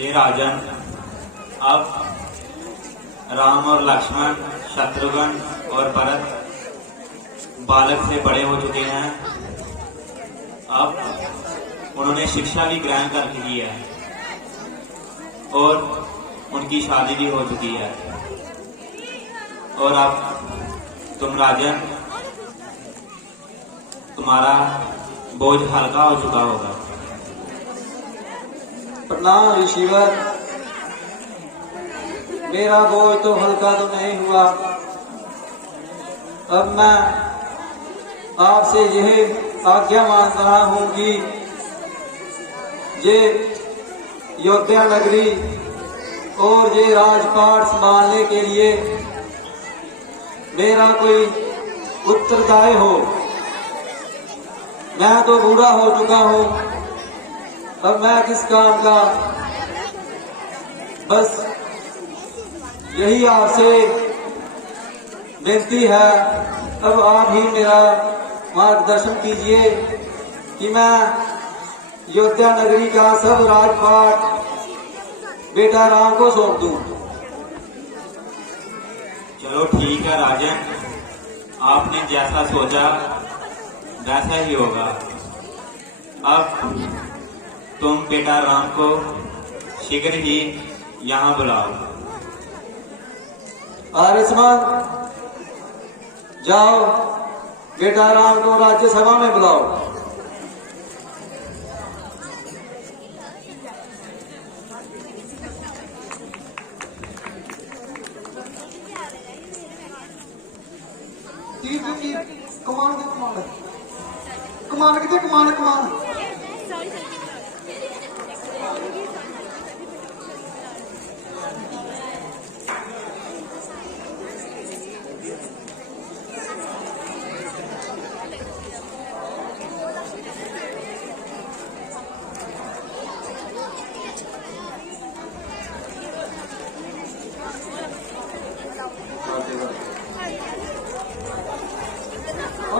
हे राजन, अब राम और लक्ष्मण, शत्रुघ्न और भरत बालक से बड़े हो चुके हैं। अब उन्होंने शिक्षा भी ग्रहण कर ली है और उनकी शादी भी हो चुकी है। और अब तुम राजन, तुम्हारा बोझ हल्का हो चुका होगा। प्रणाम ऋषिवर, मेरा बोझ तो हल्का तो नहीं हुआ। अब मैं आपसे यह आज्ञा मांग रहा हूं कि ये अयोध्या नगरी और ये राजपाट संभालने के लिए मेरा कोई उत्तरदायी हो। मैं तो बूढ़ा हो चुका हूं, अब मैं किस काम का। बस यही आपसे विनती है, अब आप ही मेरा मार्गदर्शन कीजिए कि मैं अयोध्या नगरी का सब राजपाट बेटा राम को सौंप दूं। चलो ठीक है राजन, आपने जैसा सोचा वैसा ही होगा। अब तुम बेटा राम को शीघ्र ही यहाँ बुलाओ। आर्यसमान, जाओ बेटा राम को राज्यसभा में बुलाओ। कमान कितने कमान हो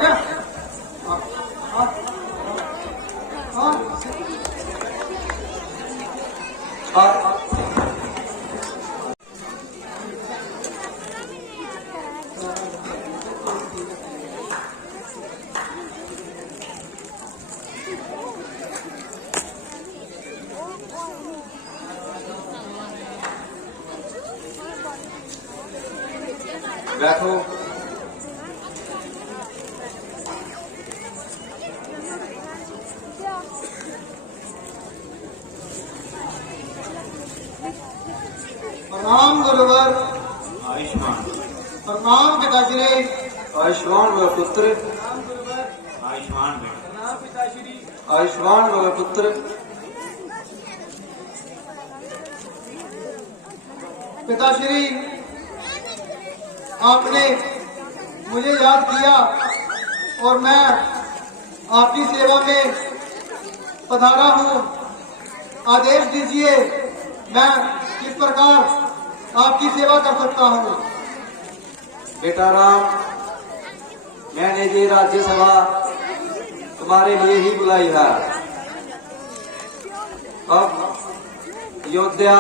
गया। बैठो। प्रणाम गुरुवर। आयुष्मान। प्रणाम पिताश्री। आयुष्मान भव पुत्र। आयुष्मान बेटा। प्रणाम पिताश्री। आयुष्मान भव पुत्र। पिताश्री, आपने मुझे याद किया और मैं आपकी सेवा में पधारा हूँ। आदेश दीजिए, मैं किस प्रकार आपकी सेवा कर सकता हूँ। बेटा राम, मैंने ये राज्यसभा तुम्हारे लिए ही बुलाई है। अब अयोध्या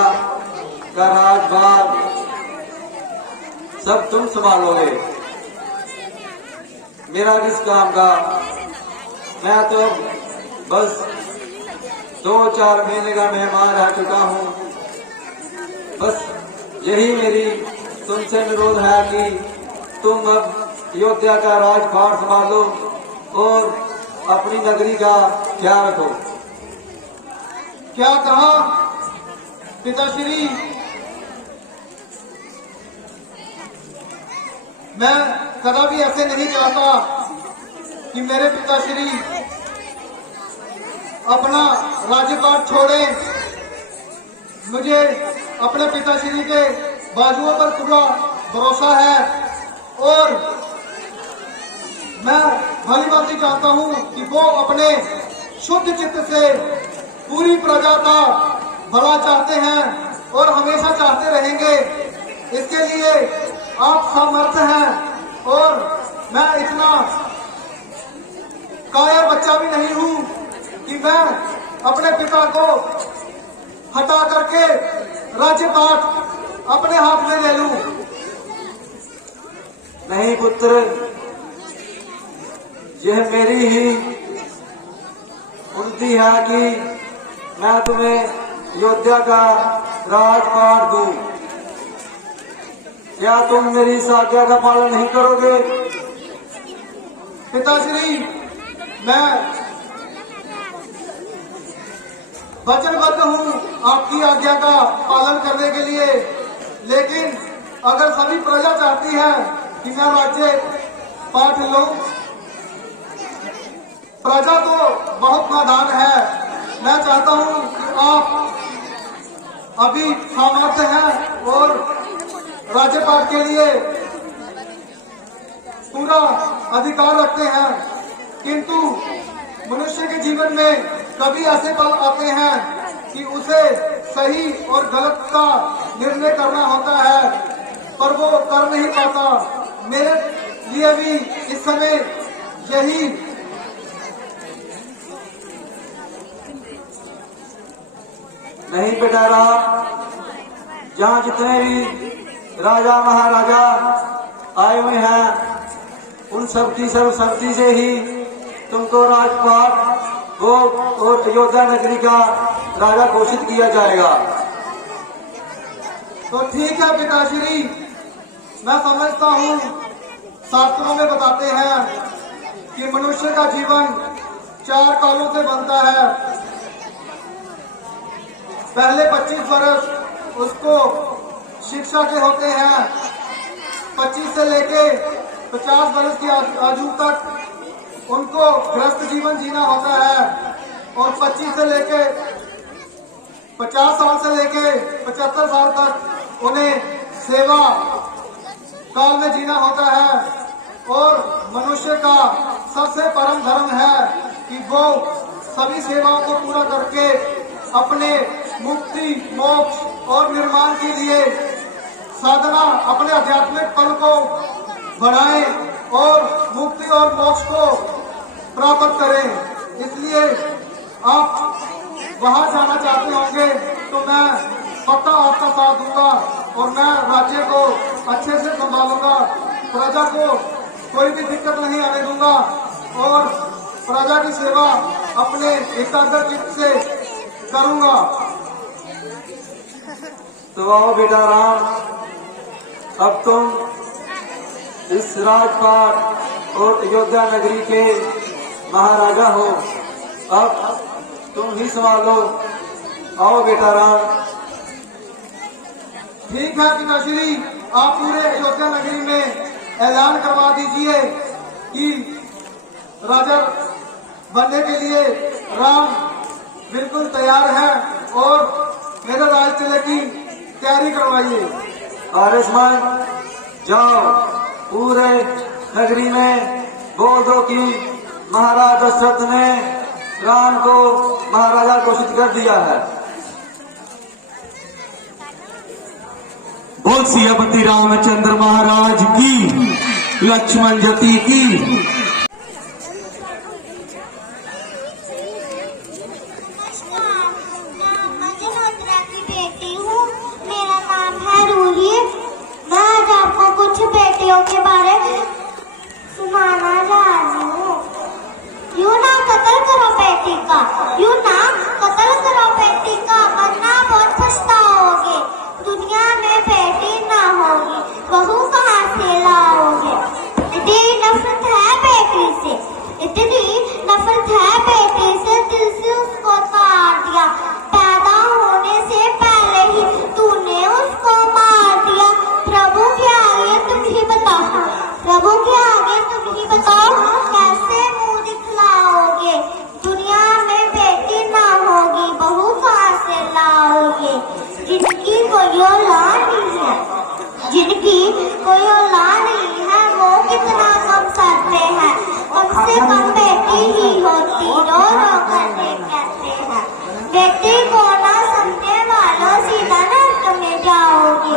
का राजभार सब तुम संभालोगे। मेरा किस काम का, मैं तो बस 2-4 महीने का मेहमान रह चुका हूँ। बस यही मेरी तुमसे अनुरोध है कि तुम अब अयोध्या का राजपाट संभालो और अपनी नगरी का ख्याल रखो। क्या कहा पिताश्री? मैं कदापि ऐसे नहीं चाहता कि मेरे पिताश्री अपना राज्यपाट छोड़े। मुझे अपने पिताश्री के बाजुओं पर पूरा भरोसा है और मैं भली भांति जानता हूं कि वो अपने शुद्ध चित्त से पूरी प्रजा का भला चाहते हैं और हमेशा चाहते रहेंगे। इसके लिए आप समर्थ हैं और मैं इतना कायर बच्चा भी नहीं हूं कि मैं अपने पिता को हटा करके राज्यपाट अपने हाथ में ले लूं। नहीं पुत्र, यह मेरी ही उन्नति है कि मैं तुम्हें अयोध्या का राजपाट दूं। क्या तुम मेरी इस आज्ञा का पालन नहीं करोगे? पिताश्री, मैं वचनबद्ध हूँ आपकी आज्ञा का पालन करने के लिए, लेकिन अगर सभी प्रजा चाहती है कि मैं राज्य पाठ लूं, प्रजा तो बहुत नादान है। मैं चाहता हूँ कि आप अभी सामर्थ्य हैं और राज्यपाठ के लिए पूरा अधिकार रखते हैं, किंतु मनुष्य के जीवन में कभी ऐसे पल आते हैं कि उसे सही और गलत का निर्णय करना होता है, पर वो कर नहीं पाता। मेरे लिए भी इस समय यही नहीं बेटा राम, जहाँ जितने भी राजा महाराजा आए हुए हैं, उन सबकी सर्वसम्मति से ही तुमको राजपाट और अयोध्या नगरी का राजा घोषित किया जाएगा। तो ठीक है पिताश्री, मैं समझता हूँ शास्त्रों में बताते हैं कि मनुष्य का जीवन 4 कालों से बनता है। पहले 25 वर्ष उसको शिक्षा के होते हैं, 25 से लेके 50 वर्ष की आयु तक उनको गृहस्थ जीवन जीना होता है, और 25 से लेके 50 साल से लेके 75 साल तक उन्हें सेवा काल में जीना होता है। और मनुष्य का सबसे परम धर्म है कि वो सभी सेवाओं को पूरा करके अपने मुक्ति, मोक्ष और निर्माण के लिए साधना, अपने आध्यात्मिक पल को बढ़ाएं और मुक्ति और मोक्ष को प्राप्त करें। इसलिए आप वहां जाना चाहते होंगे तो मैं पक्का आपका साथ दूंगा और मैं राज्य को अच्छे से संभालूंगा, प्रजा को कोई भी दिक्कत नहीं आने दूंगा और प्रजा की सेवा अपने एकाग्र चित्त से करूंगा। तो आओ बेटा राम, अब तुम इस राजपाट और अयोध्या नगरी के महाराजा हो, अब तुम ही संभालो। आओ बेटा राम। ठीक है पिताश्री, आप पूरे अयोध्या नगरी में ऐलान करवा दीजिए कि राजा बनने के लिए राम बिल्कुल तैयार है और मेरे राज चले की तैयारी करवाइए। आयुष्मान, जाओ पूरे नगरी में बोल दो कि महाराज दशरथ ने राम को महाराजा घोषित कर दिया है। बोल सियापति रामचंद्र महाराज की, लक्ष्मण जति की। मैं जहोत्रा की बेटी हूँ, मेरा नाम है रूही। मैं आज आपको कुछ बेटियों के बारे में सुनाना जा रही हूँ। यूं ना कत्ल करो बेटी का, यूं ना कत्ल करो बेटी का, वरना बहुत पछताओगे। दुनिया में बेटी ना होगी, बहू कहाँ से लाओगे। इतनी नफरत है बेटी से, इतनी नफरत है बेटी से, दिल से उसको काट दिया। पैदा होने से पहले ही तूने उसको मार दिया। प्रभु के आगे तुम ही बताओ, प्रभु के आगे तुम ही बताओ, कैसे मुंह दिखलाओगे। दुनिया में बेटी ना होगी, बहू कहाँ से लाओगे। जिनकी कोई औलाद नहीं है, जिनकी कोई औलाद नहीं है, वो कितना कम करते हैं। कम से कम बेटी ही होती, रो रो करने कहते हैं। बेटी को ना समझने वालों सीधा नरक में जाओगी।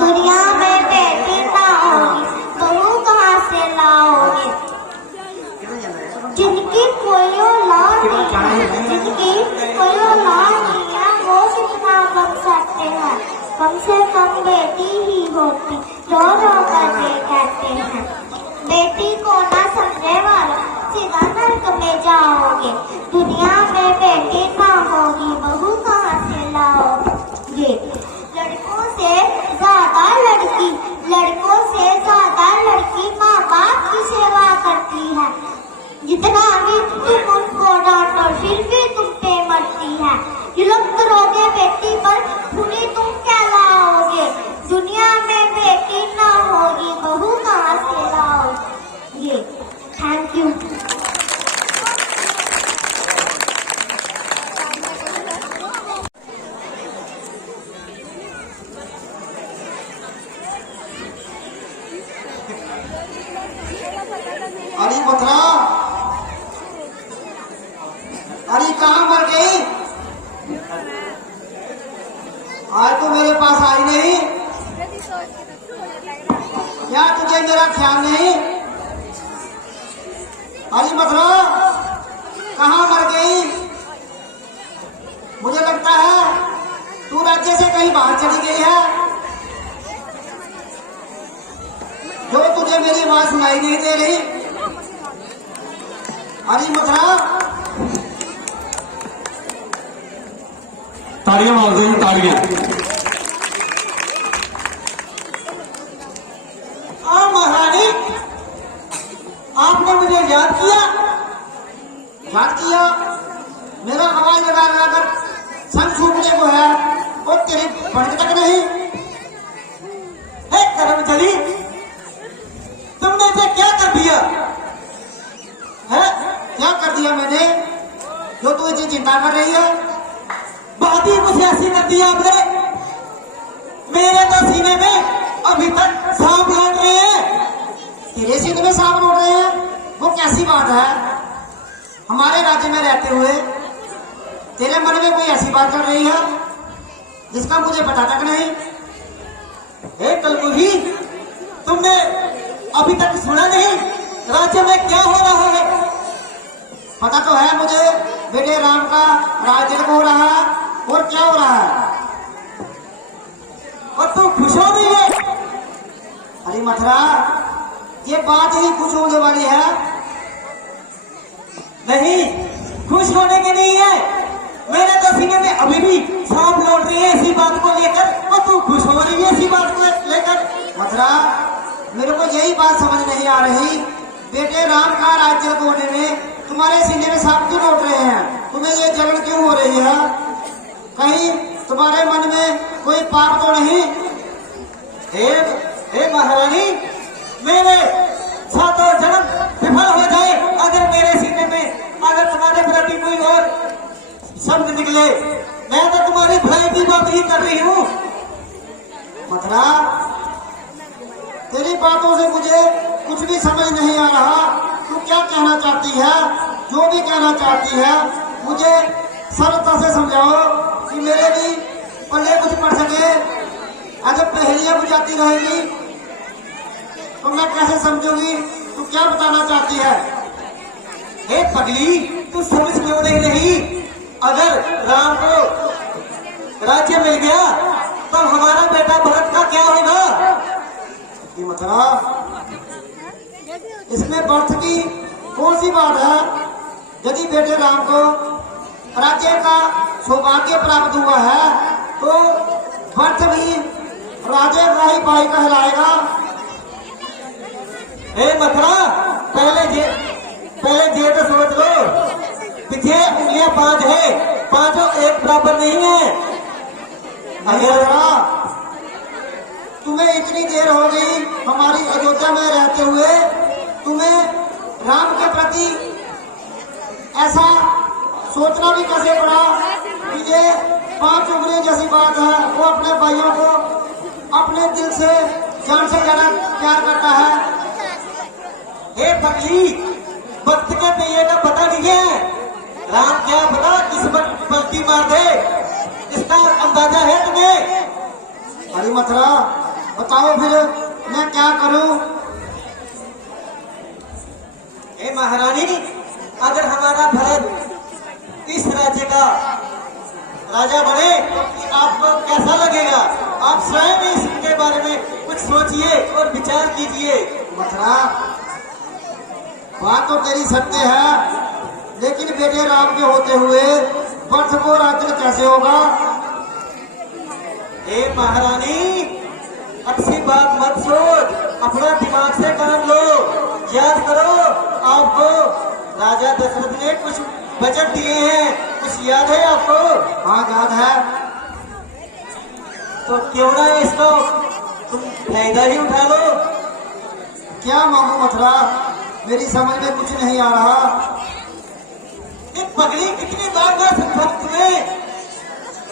दुनिया में बेटी ना होगी, बहू कहाँ से लाओगे। जिनकी कोई औलाद नहीं है, जिनकी कोई औलाद नहीं है, वो बन सकते हैं, कम से कम बेटी ही होती, रो रो कर ये कहते हैं। बेटी को ना समझने वाला सीधा नर्क में जाओगे, दुनिया में बेटी ना होगी बहू कहाँ से लाओगे। लड़कों से ज्यादा लड़की, लड़कों से ज्यादा लड़की माँ बाप की सेवा करती है। जितना भी तुम उनको डांटो फिर भी तुम पे मरती है। जुल्म करोगे बेटी पर खूनी तुम कहलाओगे, दुनिया में बेटी ना होगी बहू कहाँ से लाओगे। Thank you. अरे मथुरा, अरे कहाँ मर गई? आज तो मेरे पास आई नहीं, क्या तुझे मेरा ख्याल नहीं? अरे मथुरा, कहाँ मर गई? मुझे लगता है तू राज्य से कहीं बाहर चली गई है, जो तुझे मेरी आवाज सुनाई नहीं दे रही। अरे मथुरा, ताड़ियां मार दो, ताड़ियां। महारानी, आपने मुझे याद किया? याद किया? मेरा आवाज लगा लगा कर संग छूटने को है, और तेरी भड़क तक नहीं। हे कर्मचारी, तुमने इसे क्या कर दिया है? क्या कर दिया मैंने जो तू इसे चिंता कर रही है? बात ही कुछ ऐसी कर दी आपने, मेरे तो सीने में अभी तक सांप लौट रहे हैं। तेरे सीने में सांप लौट रहे हैं? वो कैसी बात है? हमारे राज्य में रहते हुए तेरे मन में कोई ऐसी बात कर रही है जिसका मुझे पता तक नहीं। हे कलकुही, तुमने अभी तक सुना नहीं राज्य में क्या हो रहा है? पता तो है मुझे, बेटे राम का राज्य हो रहा है, और क्या हो रहा है? और तू खुश हो रही है? अरे मथुरा, ये बात ही खुश होने वाली है? नहीं, खुश होने की नहीं है। मेरे तो सीने में अभी भी सांप लौट रही है इसी बात को लेकर, और तू खुश हो रही है इसी बात को लेकर। मथुरा, मेरे को यही बात समझ नहीं आ रही, बेटे राम का राज्य होने में तुम्हारे सीने में सांप क्यों लौट रहे हैं? तुम्हें ये जलन क्यों हो रही है? कहीं तुम्हारे मन में कोई पाप तो नहीं? हे महारानी, मेरे सातों जन्म विफल हो जाए अगर मेरे सीने में अगर तुम्हारे प्रति कोई और शब्द निकले, मैं तो तुम्हारी भलाई की बात ही कर रही हूँ। मथुरा, तेरी बातों से मुझे कुछ भी समझ नहीं आ रहा। तू क्या कहना चाहती है? जो भी कहना चाहती है मुझे सरलता से समझाओ कि मेरे भी पल्ले कुछ पड़ सके। अगर पहेलियां बुझाती रहेगी तो मैं कैसे समझूंगी तू क्या बताना चाहती है? हे पगली, तू समझ क्यों नहीं रही? अगर राम को राज्य मिल गया तो हमारा बेटा भरत का क्या होगा? मथुरा, इसमें बर्थ की कौन सी बात है? यदि बेटे राम को राज्य का सौभाग्य प्राप्त हुआ है तो बर्थ भी राजे का ही भाई कहलाएगा। हे मथुरा, पहले ये तो सोच लो, पीछे उंगलियां 5 है, पांचों एक बराबर नहीं है। मथुरा, तुम्हें इतनी देर हो गई हमारी अयोध्या में रहते हुए, तुम्हें राम के प्रति ऐसा सोचना भी कैसे पड़ा कि ये 5 उंगली जैसी बात है? वो अपने भाइयों को अपने दिल से जान से ज्यादा प्यार करता है। हे पगली, वक्त के पहिए का पता नहीं है, राम क्या पता किस वक्त पलटी मार दे, इसका अंदाजा है तुम्हें? अरे मथुरा, बताओ फिर मैं क्या करूं? हे महारानी, अगर हमारा भरत इस राज्य का राजा बने तो आपको कैसा लगेगा? आप स्वयं ही इसके बारे में कुछ सोचिए और विचार कीजिए। मथुरा, बात तो तेरी सत्य है, लेकिन बेटे राम के होते हुए वंश को राज्य कैसे होगा? ए महारानी, अच्छी बात मत सोच, अपना दिमाग से काम लो। याद करो, आपको राजा दशरथ ने कुछ वचन दिए हैं, कुछ याद है आपको? हाँ याद है। तो क्यों ना इसको तुम फायदा ही उठा लो। क्या मांगू मथुरा, मेरी समझ में कुछ नहीं आ रहा। ये पगड़ी कितनी बार मैं समझा तुम्हें?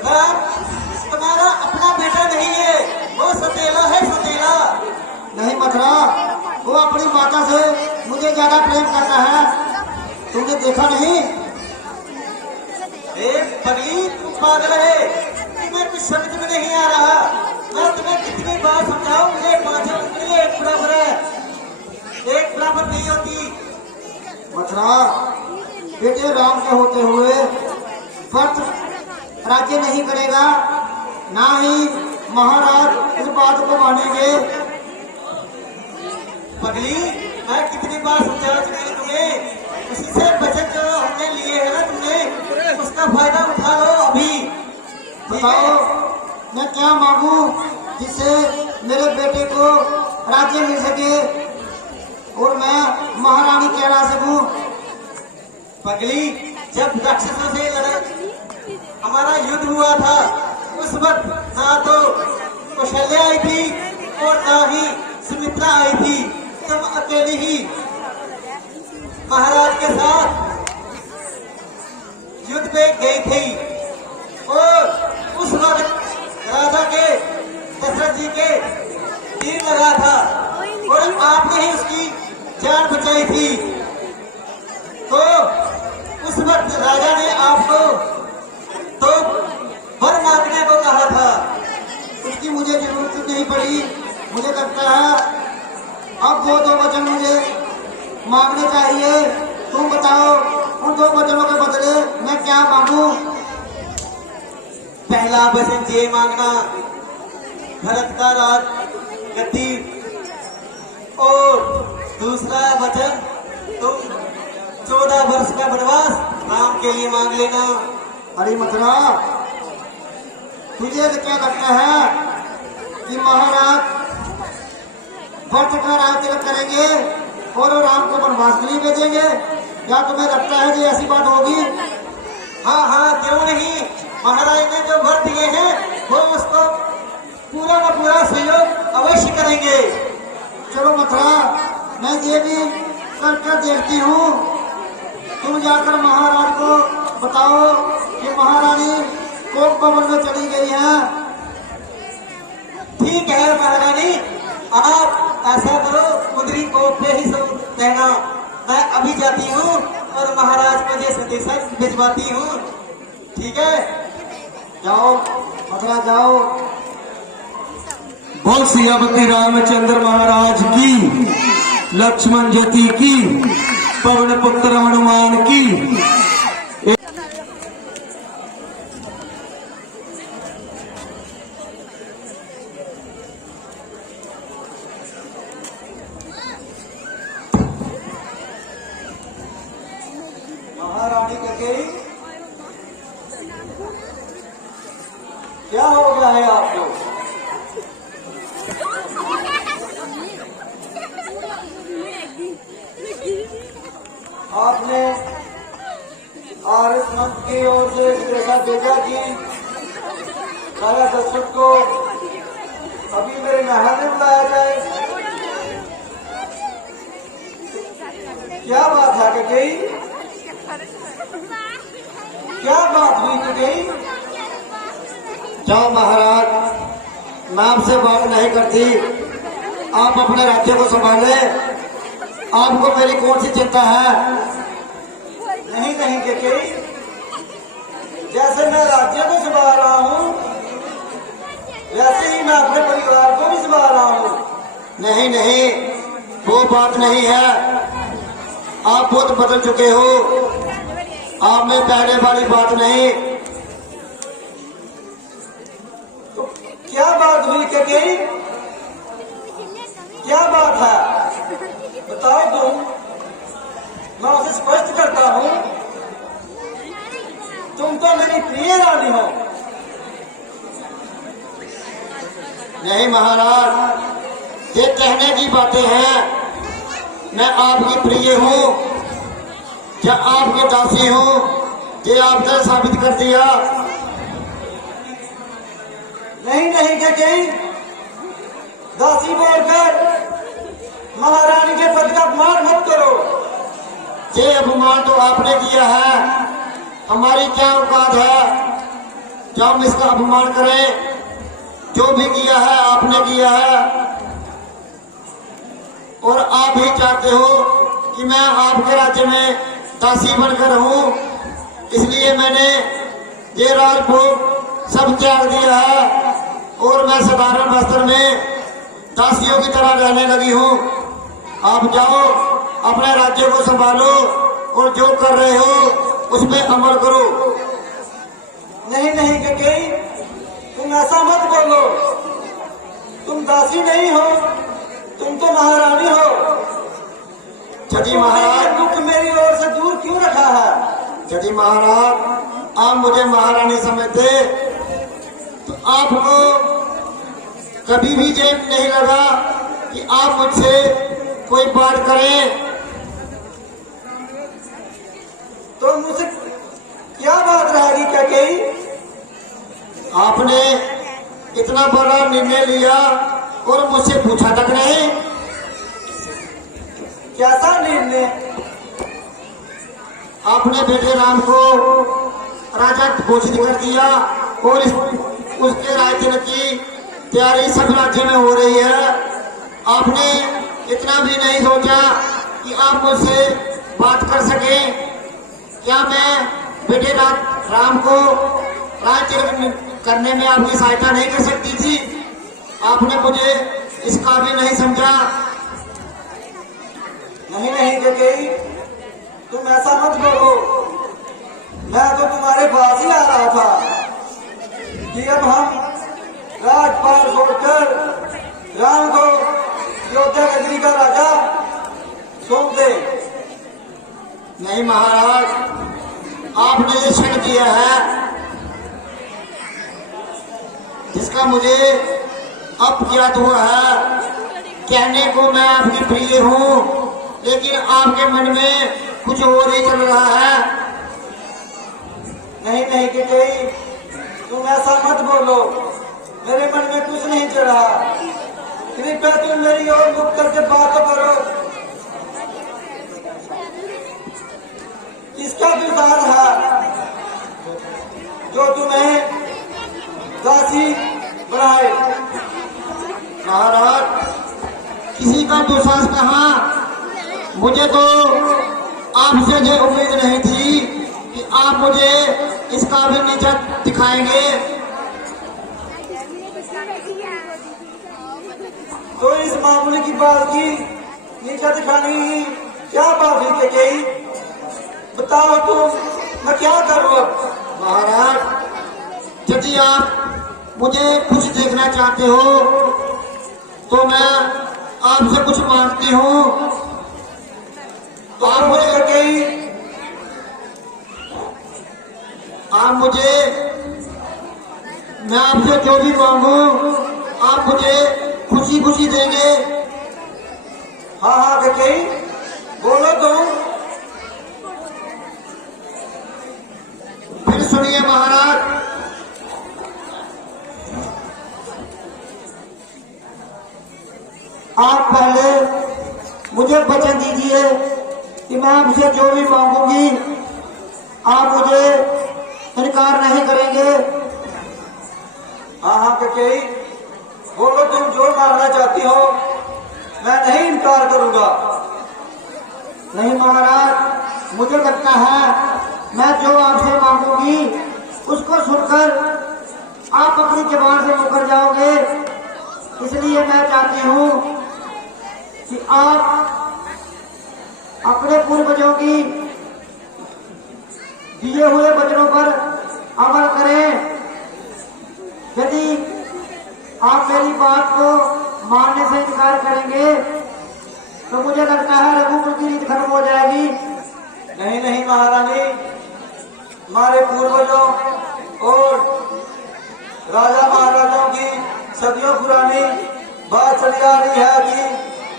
राम तुम्हारा अपना बेटा नहीं है, वो सतेला है, सतेला। नहीं मथुरा, वो अपनी माता से मुझे ज्यादा प्रेम करता है, तुमने देखा नहीं? ए पगली, तुम पागल है, तुम्हें कुछ समझ में नहीं आ रहा। मैं तुम्हें कितनी बार समझाऊं, ये पांचों उंगली एक बराबर है, एक बराबर नहीं होती। मथुरा, बेटे राम के होते हुए वंश राज्य नहीं करेगा, ना ही महाराज इस बात को मानेंगे। पगली, मैं कितनी बार समझा चुकी हूं तुम्हें, उसी से वचन जो हमने लिए है ना तुमने, उसका फायदा उठा लो अभी। बताओ मैं क्या मांगू जिससे मेरे बेटे को राज्य मिल सके और मैं महारानी कहला सकूं? पगली, जब राक्षसों से हमारा युद्ध हुआ था, उस वक्त ना तो कौशल्या आई थी और ना ही सुमित्रा आई थी, तुम अकेली ही महाराज के साथ युद्ध पे गई थी। और उस वक्त राजा के दशरथ जी के तीर लगा था और आपने ही उसकी जान बचाई थी। तो उस वक्त राजा ने आपको तो वर मांगने को कहा था। उसकी मुझे जरूरत नहीं पड़ी। मुझे लगता है अब वो दो वचन मुझे मांगने चाहिए। तुम बताओ उन दो वचनों के बदले मैं क्या मांगू? पहला वचन ये मांगना, भरत का राज गद्दी, और दूसरा वचन तुम 14 वर्ष का वनवास राम के लिए मांग लेना। अरे मथुरा, तुझे क्या लगता है कि महाराज वंश का राज तिलक करेंगे और राम को वनवास के लिए भेजेंगे? क्या तुम्हें लगता है कि ऐसी बात होगी? हाँ हाँ, क्यों नहीं। महाराज ने जो वर दिए हैं वो उसको पूरा का पूरा सहयोग अवश्य करेंगे। चलो मथुरा, मैं ये भी करके देखती हूँ। तुम जाकर महाराज को बताओ कि महारानी कोप भवन में चली गई है। ठीक है महारानी, आप ऐसा करो, मुद्री कोप पे ही सब रहना। मैं अभी जाती हूँ और महाराज को ये संदेशा भिजवाती हूँ। ठीक है, जाओ मथुरा जाओ। बोल सियापति रामचंद्र महाराज की, लक्ष्मण ज्योति की, पवन पुत्र हनुमान की। महारानी ककेई, क्या हो गया है आपको? आपने आरएस मंच की ओर से संदेशा भेजा कि राजा दशरथ को अभी मेरे महल में बुलाया जाए। क्या बात है ककेई? क्या बात हुई ककेई? जाओ महाराज, नाम से बात नहीं करती, आप अपने राज्य को संभाले। आपको मेरी कौन सी चिंता है? नहीं नहीं ककेई, जैसे मैं राज्य को संभाल रहा हूँ वैसे ही मैं अपने परिवार को भी संभाल रहा हूँ। नहीं नहीं, वो बात नहीं है। आप बहुत बदल चुके हो। आप में पहले वाली बात नहीं। क्या बात हुई कैकेयी? क्या बात है बताओ तुम, मैं उसे स्पष्ट करता हूँ। तुम तो मेरी प्रिय रानी हो। नहीं महाराज, ये कहने की बातें हैं। मैं आपकी प्रिय हूँ या आपके दासी हूँ, ये आपने साबित कर दिया। नहीं नहीं कैकेयी, दासी बोलकर महारानी के पद का अपमान मत करो। ये अपमान तो आपने किया है, हमारी क्या औकात है जो हम इसका अपमान करें? जो भी किया है आपने किया है, और आप ही चाहते हो कि मैं आपके राज्य में दासी बनकर रहूं, इसलिए मैंने ये राजभोग सब त्याग दिया है और मैं साधारण वस्त्र में दासियों की तरह रहने लगी हूँ। आप जाओ, अपने राज्य को संभालो और जो कर रहे हो उस पर अमल करो। नहीं नहीं कैकेयी, तुम ऐसा मत बोलो। तुम दासी नहीं हो, तुम तो महारानी हो। यदि महाराज, दुख मेरी ओर से दूर क्यों रखा है? यदि महाराज आप मुझे महारानी समझते तो आपको कभी भी ये नहीं लगा कि आप मुझसे कोई बात करें। तो मुझसे क्या बात रहेगी कैकेयी? आपने इतना बड़ा निर्णय लिया और मुझसे पूछा तक नहीं। कैसा निर्णय? आपने बेटे राम को राजा घोषित कर दिया और उसके राज्य की तैयारी सब राज्य में हो रही है। आपने इतना भी नहीं सोचा कि आप मुझसे बात कर सके। क्या मैं बेटे राम को राज्य करने में आपकी सहायता नहीं कर सकती थी? आपने मुझे इस काबिल नहीं समझा। नहीं नहीं कैकेयी, तुम ऐसा मत बोलो। मैं तो तुम्हारे पास ही आ रहा था कि अब हम राजपाल छोड़कर राम को अयोध्या नगरी का राजा सौंप दे। नहीं महाराज, आपने ये क्षण किया है जिसका मुझे अब ज्ञात हुआ है। कहने को मैं आपकी प्रिय हूँ, लेकिन आपके मन में कुछ और ही चल रहा है। नहीं नहीं कैकेयी, तुम ऐसा मत बोलो। मेरे मन में कुछ नहीं चढ़ा। कृपया तुम मेरी ओर मुख करके बात करो। किसका विचार है जो तुम्हें दासी बनाए? महाराज, किसी का दुस्साहस कहाँ? मुझे तो आपसे ये उम्मीद नहीं थी कि आप मुझे इस काबिल नीचा दिखाएंगे। तो इस मामले की बात की नीचा दिखाने की क्या बात हुई कैकेयी? बताओ तुम, मैं क्या करूं अब? महाराज, यदि आप मुझे कुछ देखना चाहते हो तो मैं आपसे कुछ मांगती हूँ। तो आप मुझे कैकेयी, आप मुझे, मैं आपसे जो भी मांगू आप मुझे खुशी खुशी देंगे। हाँ हाँ कैकेयी, बोलो तुम। फिर सुनिए महाराज, आप पहले मुझे वचन दीजिए कि मैं आपसे जो भी मांगूंगी आप मुझे इनकार नहीं करेंगे। हाँ हाँ कैकेयी, बोलो तुम जो मांगना चाहती हो, मैं नहीं इनकार करूंगा। नहीं महाराज, मुझे लगता है मैं जो आपसे मांगूंगी उसको सुनकर आप अपनी जुबान से मुकर जाओगे। इसलिए मैं चाहती हूँ कि आप अपने पूर्वजों की दिए हुए वचनों पर अमल करें। यदि आप मेरी बात को मानने से इनकार करेंगे तो मुझे लगता है रघुकुल की रीत खत्म हो जाएगी। नहीं नहीं महारानी, हमारे पूर्वजों और राजा महाराजाओं की सदियों पुरानी बात चली आ रही है कि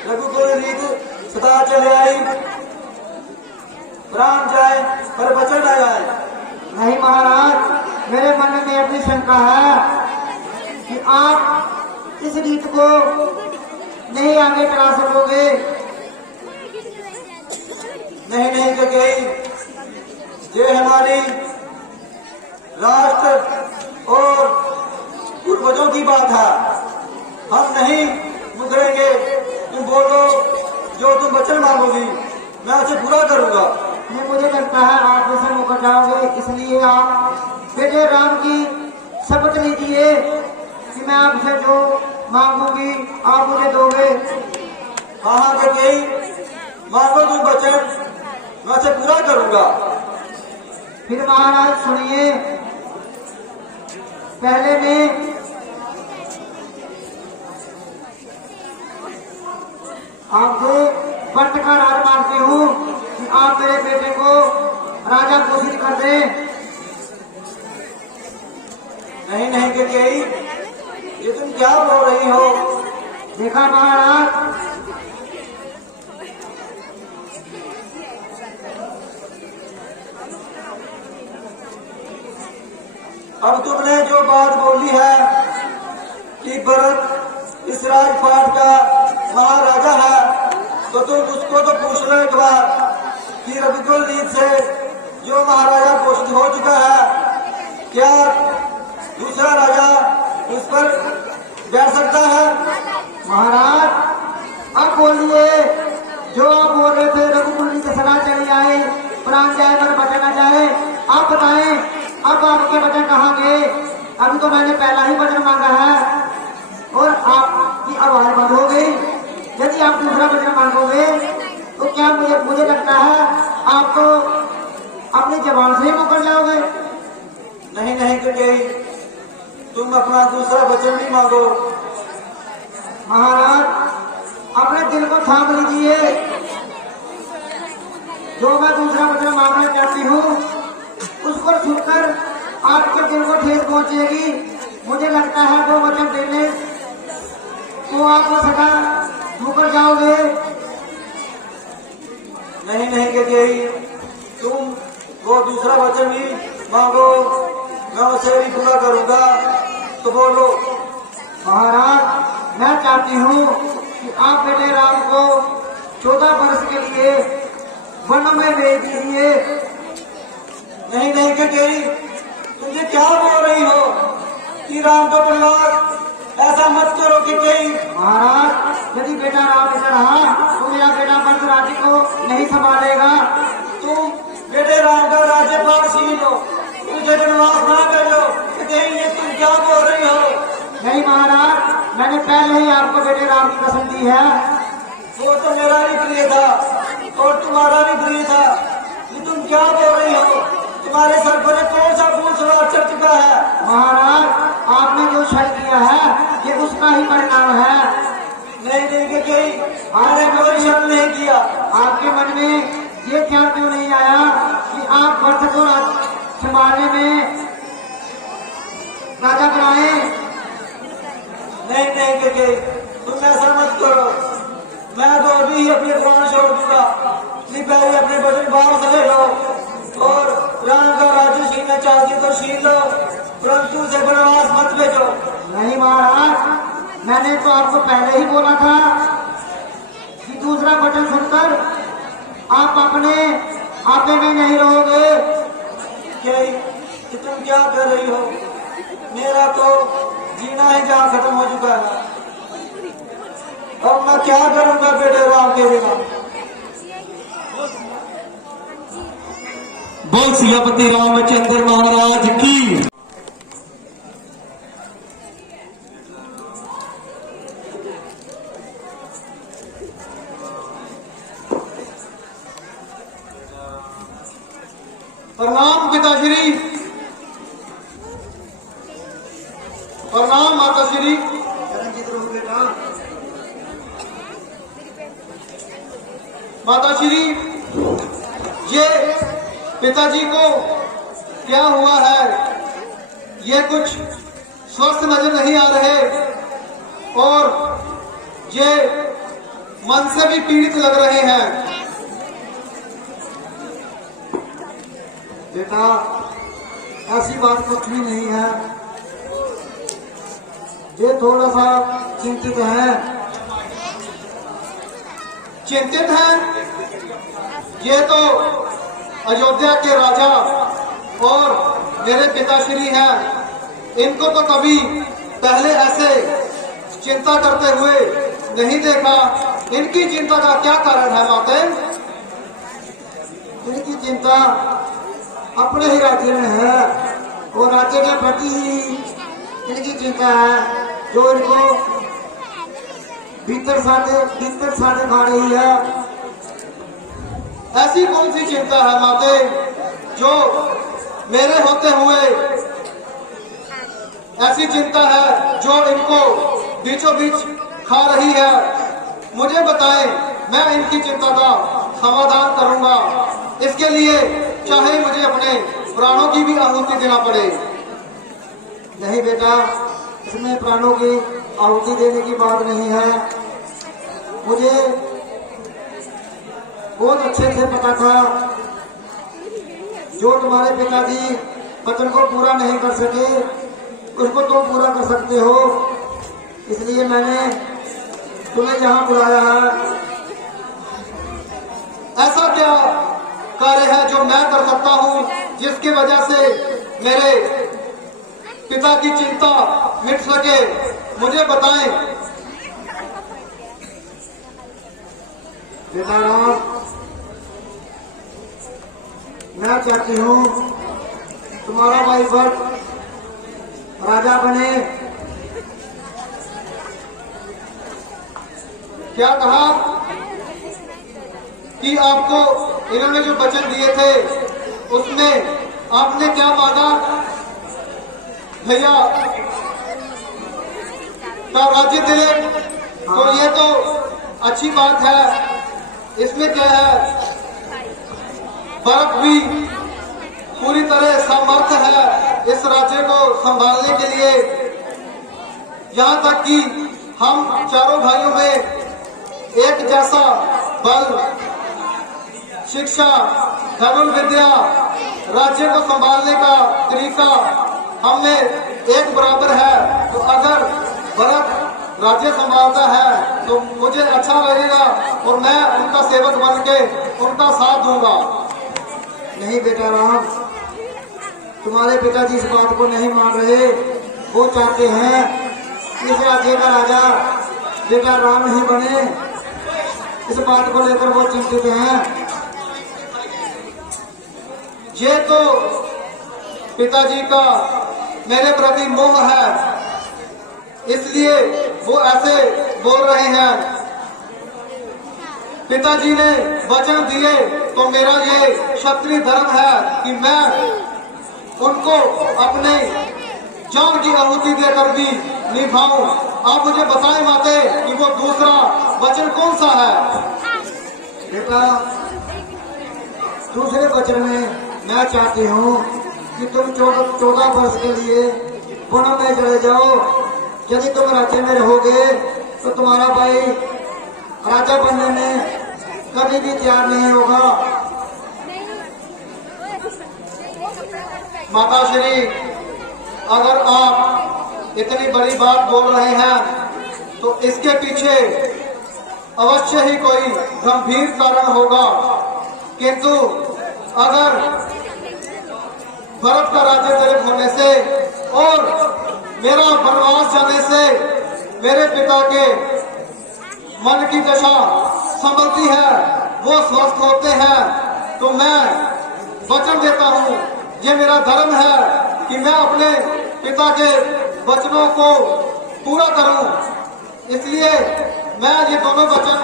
रघुकुल रीत सदा चले आई, प्राण जाए पर बचन न जाए। नहीं महाराज, मेरे मन में अपनी शंका है कि आप इस रीत को नहीं आगे चला सकोगे। नहीं नहीं ककेई, ये हमारी राष्ट्र और पूर्वजों की बात है, हम नहीं मुकरेंगे। तुम बोलो, जो तुम वचन मांगोगी मैं उसे पूरा करूंगा। नहीं, मुझे लगता है आप मुझसे मुकर जाओगे, इसलिए आप बेटे राम की शपथ लीजिए कि मैं आपसे जो मांगूंगी आप मुझे दोगे। हाँ हाँ ककेई, मांगो तुम वचन, मैं उसे पूरा करूंगा। फिर महाराज सुनिए, पहले मैं आपसे व्रत का राज मांगती हूँ कि आप मेरे बेटे को राजा घोषित कर दें। नहीं नहीं ककेई, ये तुम क्या बोल रही हो? देखा महाराज, अब तुमने जो बात बोली है कि भरत इस राजपाट का महाराजा है, तो तुम उसको तो पूछ लो एक बार कि रघुकुल रीत से जो महाराजा घोषित हो चुका है, क्या दूसरा राजा उस पर बैठ सकता है? महाराज अब बोलिए, जो आप बोल रहे थे रघुकुल रीत सदा चली आए, प्राण जाए पर बचा न जाए, आप बताएं अब आपके वचन कहाँ गए? अभी तो मैंने पहला ही वचन मांगा है और आपकी आवाज बंद हो गई। यदि आप दूसरा वचन मांगोगे तो क्या मुझे लगता है आप तो अपनी जबान से ही मुकर जाओगे। नहीं नहीं ककेई, तुम अपना दूसरा वचन भी मांगो। महाराज अपने दिल को थाम लीजिए, जो मैं दूसरा वचन मांगना चाहती हूँ उस पर सुनकर आपके दिल को ठेस पहुंचेगी। मुझे लगता है वो वचन देने तो आप सदा मुकर जाओगे। नहीं नहीं ककेई, तुम वो दूसरा वचन भी मांगो, मैं उसे भी पूरा करूंगा। तो बोलो। महाराज मैं चाहती हूँ कि आप बेटे राम को 14 वर्ष के लिए वन में भेज दीजिए। नहीं नहीं ककेई, तुम ये क्या बोल रही हो कि राम का परिवार? ऐसा मत करो ककेई। महाराज यदि बेटा राम इधर रहा तो मेरा बेटा भरत राज्य को नहीं संभालेगा। तुम बेटे राम का राज्यपाल छीन लो, उसे वनवास ना कर लो। ककेई, ये तुम क्या बोल रही हो? नहीं महाराज, मैंने पहले ही आपको बेटे राम की कसम दी है। वो तो मेरा भी प्रिय था और तुम्हारा भी प्रिय था। ये तुम क्या बोल रही हो? तुम्हारे सर पर कौन सा फूल सवार चढ़ चुका है? महाराज आपने जो छल किया है ये उसका ही परिणाम है। नहीं नहीं ककेई, मैंने कोई शर्म नहीं किया। आपके मन में ये ख्याल क्यों नहीं आया कि आप भरत को संभालने में राजा बनाए? नहीं नहीं ककेई, तुम ऐसा मत करो। मैं तो अभी ही अपने प्राण छोड़ दूंगा। इसलिए पहले अपने वचन वापस ले लो और राम का राज्य छीनना चाहती तो छीन लो, परंतु उसे वनवास मत भेजो। नहीं महाराज, मैंने तो आपको पहले ही बोला था कि दूसरा वचन सुनकर आप अपने आपे में नहीं रहोगे। कि तुम क्या कर रही हो? मेरा तो जीना ही जहाँ खत्म हो चुका है। अब मैं क्या करूंगा बेटे राम के बिना? बोल सियापति रामचंद्र महाराज की। प्रणाम पिताश्री, प्रणाम माताश्री। रहूं बेटा। माता श्री, ये पिताजी को क्या हुआ है? ये कुछ स्वस्थ नजर नहीं आ रहे और ये मन से भी पीड़ित लग रहे हैं। बेटा ऐसी बात कुछ भी नहीं है, ये थोड़ा सा चिंतित है। चिंतित हैं? ये तो अयोध्या के राजा और मेरे पिताश्री हैं। इनको तो कभी पहले ऐसे चिंता करते हुए नहीं देखा। इनकी चिंता का क्या कारण है माते? इनकी चिंता अपने ही राज्य में है और राज्य के प्रति ही इनकी चिंता है, जो इनको भीतर साधे खा रही है। ऐसी कौन सी चिंता है माते जो मेरे होते हुए ऐसी चिंता है जो इनको बीचों बीच खा रही है? मुझे बताएं, मैं इनकी चिंता का समाधान करूंगा। इसके लिए चाहे मुझे अपने प्राणों की भी आहुति देना पड़े। नहीं बेटा, इसमें प्राणों की आहुति देने की बात नहीं है। मुझे बहुत अच्छे से पता था जो तुम्हारे पिताजी वचन को पूरा नहीं कर सके उसको तुम पूरा कर सकते हो, इसलिए मैंने तुम्हें यहाँ बुलाया है। ऐसा क्या कार्य है जो मैं कर सकता हूँ जिसकी वजह से मेरे पिता की चिंता मिट सके? मुझे बताएं। बेटा राम, मैं चाहती हूँ तुम्हारा भाई भट्ट राजा बने। क्या कहा कि आपको इन्होंने जो वचन दिए थे उसमें आपने क्या मांगा? भैया का राज्य दे, तो ये तो अच्छी बात है। इसमें क्या है, भरत भी पूरी तरह समर्थ है इस राज्य को संभालने के लिए। यहाँ तक कि हम चारों भाइयों में एक जैसा बल, शिक्षा, धनुर् विद्या, राज्य को संभालने का तरीका हमें एक बराबर है। तो अगर भरत राज्य संभालता है तो मुझे अच्छा लगेगा और मैं उनका सेवक बन के उनका साथ दूंगा। नहीं बेटा राम, तुम्हारे पिताजी इस बात को नहीं मान रहे। वो चाहते हैं कि इस राज्य का राजा बेटा राम ही बने। इस बात को लेकर वो चिंतित हैं। ये तो पिताजी का मेरे प्रति मोह है, इसलिए वो ऐसे बोल रहे हैं। पिताजी ने वचन दिए तो मेरा ये क्षत्रिय धर्म है कि मैं उनको अपने जान की आहुति देकर भी निभाऊं। आप मुझे बताएं माते कि वो दूसरा वचन कौन सा है? बेटा दूसरे वचन में मैं चाहती हूँ कि तुम 14 वर्ष के लिए वन में चले जाओ। यदि तुम राज्य में रहोगे तो तुम्हारा भाई राजा बनने में कभी भी तैयार नहीं होगा। माता श्री, अगर आप इतनी बड़ी बात बोल रहे हैं तो इसके पीछे अवश्य ही कोई गंभीर कारण होगा। किंतु अगर भरत का राज्य दलित होने से और मेरा वनवास जाने से मेरे पिता के मन की दशा संभलती है, वो स्वस्थ होते हैं, तो मैं वचन देता हूँ, ये मेरा धर्म है कि मैं अपने पिता के वचनों को पूरा करूं। इसलिए मैं ये दोनों वचन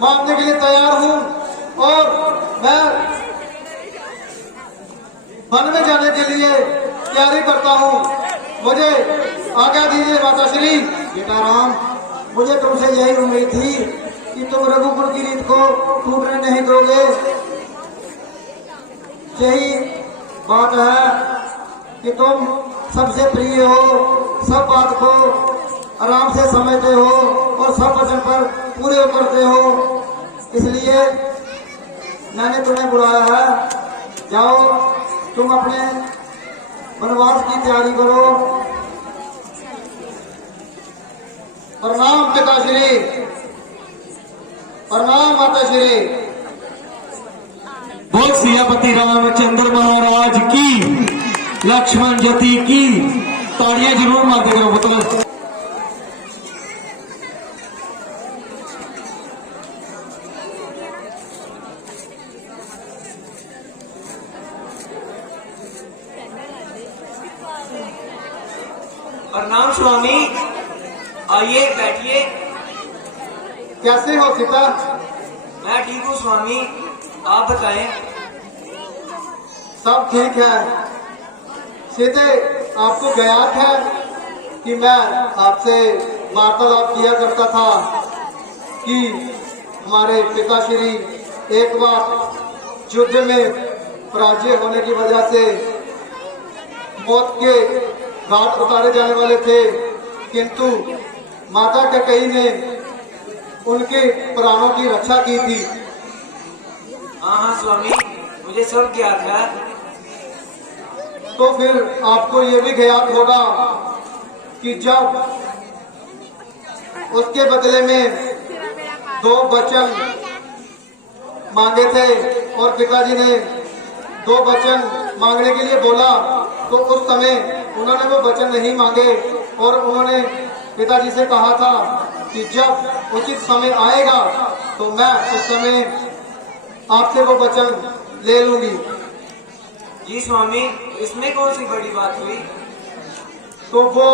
मानने के लिए तैयार हूं और मैं वन में जाने के लिए तैयारी करता हूं। मुझे आज्ञा दीजिए माता श्री। बेटा राम, मुझे तुमसे यही उम्मीद थी कि तुम रघुकुल की रीत को टूटने नहीं दोगे। यही बात है कि तुम सबसे प्रिय हो, सब बात को आराम से समझते हो और सब वचन पर पूरे करते हो, इसलिए मैंने तुम्हें बुलाया है। जाओ तुम अपने वनवास की तैयारी करो। प्रणाम पिताश्री, प्रणाम माताश्री। बोल सियापति रामचंद्र महाराज की, लक्ष्मण जति की। ताड़ियां जरूर मारते करो पुत्र। प्रणाम स्वामी, आइए बैठिए। कैसे हो सीता? मैं ठीक हूँ स्वामी, आप बताएं। सब ठीक है। सीते, आपको ज्ञात है कि मैं आपसे वार्तालाप किया करता था कि हमारे पिताश्री एक बार युद्ध में पराजय होने की वजह से मौत के घाट उतारे जाने वाले थे, किंतु माता कैकेयी ने उनके प्राणों की रक्षा की थी। हाँ स्वामी, मुझे सब ज्ञात है। तो फिर आपको ये भी ज्ञात होगा कि जब उसके बदले में 2 वचन मांगे थे और पिताजी ने 2 वचन मांगने के लिए बोला, तो उस समय उन्होंने वो वचन नहीं मांगे और उन्होंने पिताजी से कहा था कि जब उचित समय आएगा तो मैं उस समय आपसे वो वचन ले लूंगी। जी स्वामी, इसमें कौन सी बड़ी बात हुई? तो वो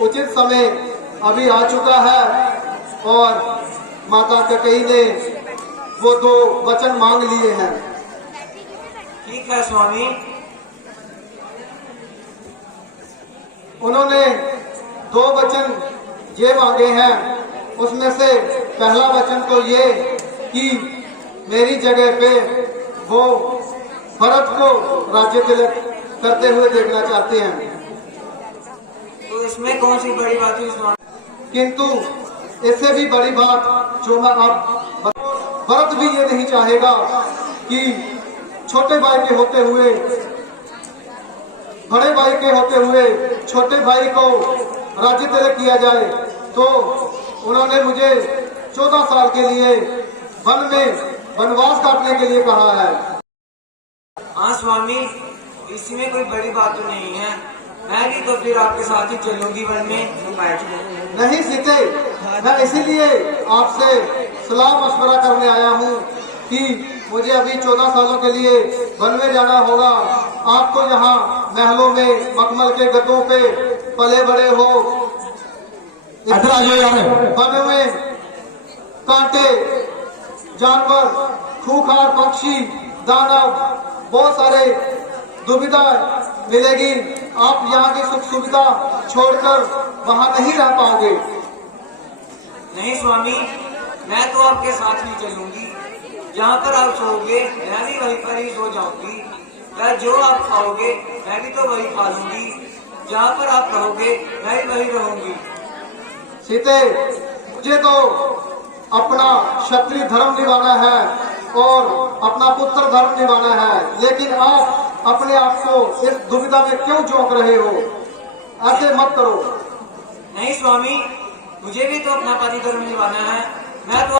उचित समय अभी आ चुका है और माता कैकेयी ने वो 2 वचन मांग लिए हैं। ठीक है स्वामी। उन्होंने 2 वचन ये मांगे हैं, उसमें से पहला वचन तो ये कि मेरी जगह पे वो भरत को राज्य तिलक करते हुए देखना चाहते हैं। तो इसमें कौन सी बड़ी बात हुई स्वामी? किंतु इससे भी बड़ी बात जो मैं अब भरत भी ये नहीं चाहेगा कि छोटे भाई के होते हुए, बड़े भाई के होते हुए छोटे भाई को राज्य तिलक किया जाए। तो उन्होंने मुझे 14 साल के लिए वन में वनवास काटने के लिए कहा है। हाँ स्वामी, इसमें कोई बड़ी बात तो नहीं है। मैं भी तो फिर आपके साथ ही चलूंगी वन में। नहीं सीते, मैं इसीलिए आपसे सलाह मशवरा करने आया हूँ कि मुझे अभी 14 सालों के लिए वन में जाना होगा। आपको यहाँ महलों में मखमल के गद्दों पे पले बड़े हो, इधर आ जाओ यार। वन में कांटे, जानवर, खूंखार पक्षी, दानव, बहुत सारे दुविधा मिलेगी। आप यहाँ की सुख सुविधा छोड़कर वहाँ नहीं रह पाओगे। नहीं स्वामी, मैं तो आपके साथ ही चलूंगी। जहाँ पर आप सोओगे मैं भी वहीं पर ही सो जाऊंगी, या जो आप खाओगे मैं भी तो वही खा लूंगी। जहाँ पर आप रहोगे मैं भी वही रहूंगी। सीते, मुझे तो अपना क्षत्रिय धर्म निभाना है और अपना पुत्र धर्म निभाना है, लेकिन आप अपने आप को इस दुविधा में क्यों झोंक रहे हो? ऐसे मत करो। नहीं स्वामी, मुझे भी तो अपना पति धर्म निभाना है। मैं तो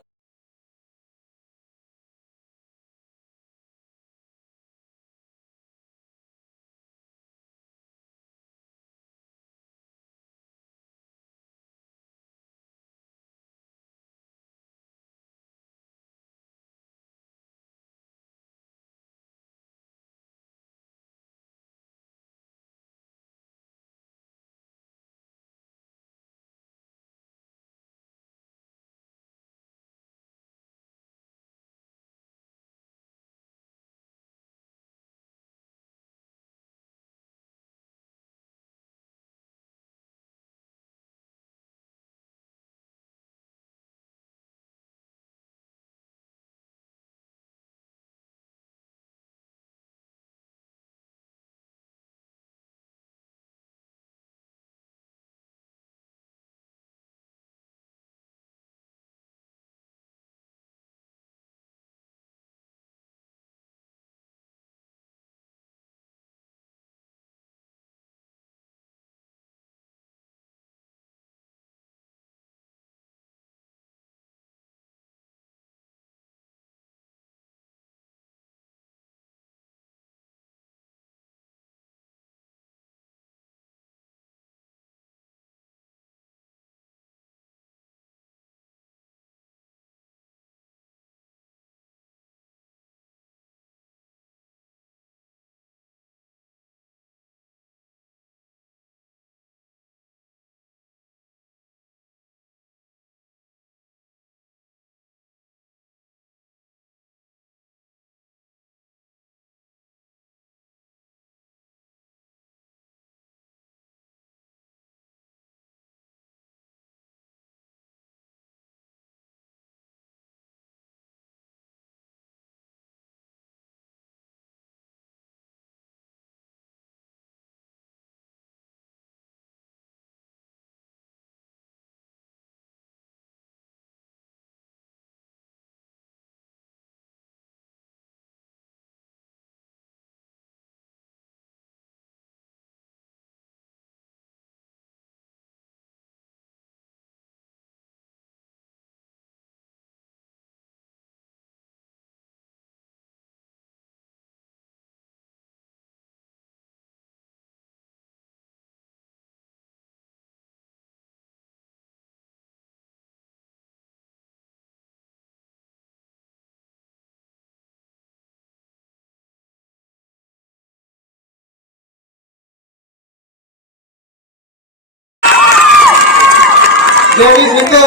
देवी जी के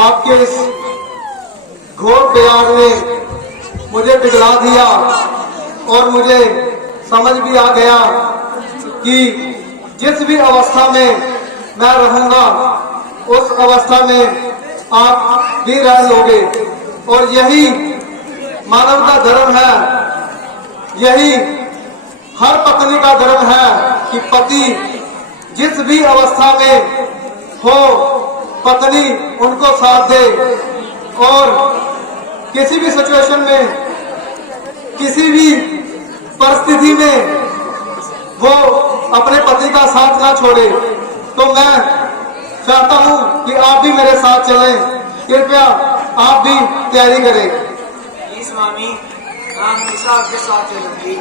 आपके इस घोर प्यार ने मुझे पिघला दिया और मुझे समझ भी आ गया कि जिस भी अवस्था में मैं रहूंगा उस अवस्था में आप भी रह लोगे। और यही मानव का धर्म है, यही हर पत्नी का धर्म है कि पति जिस भी अवस्था में हो पत्नी उनको साथ दे और किसी भी सिचुएशन में, किसी भी परिस्थिति में वो अपने पति का साथ ना छोड़े। तो मैं चाहता हूं कि आप भी मेरे साथ चलें, कृपया आप भी तैयारी करें। स्वामी, मैं हमेशा आपके साथ चलूंगी।